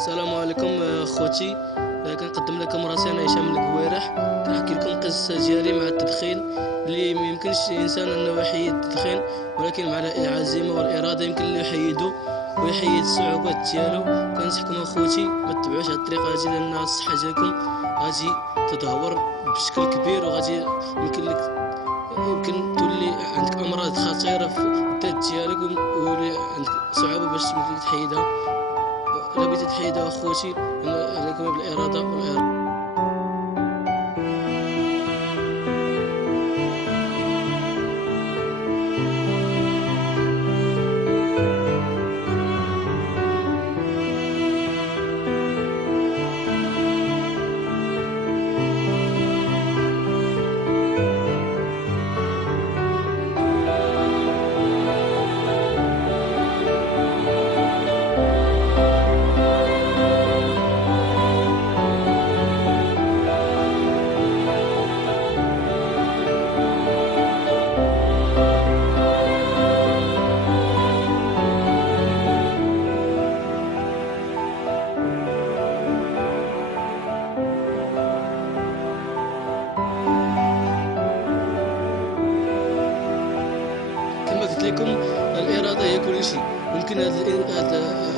السلام عليكم خوتي. كنقدم لكم راسي انا هشام القويرح. كنحكي لكم قصه ديالي مع التدخين اللي ما يمكنش الانسان انه يحيد التدخين، ولكن مع العزيمه والاراده يمكن له يحيده ويحيد الصعوبات ديالو. كنصحكم اخوتي ما تتبعوش هاد الطريقه هادي لان الصحه ديالكم غادي تدهور بشكل كبير، وغادي يمكن لك يمكن تولي عندك امراض خطيره في الذات ديالك ويولي عندك صعوبه باش يمكن تحيدها. لا بغيتي تحيدها اخوتي عليكم بالاراده والاراده. كما قلت لكم الاراده هي كل شيء. ممكن هذا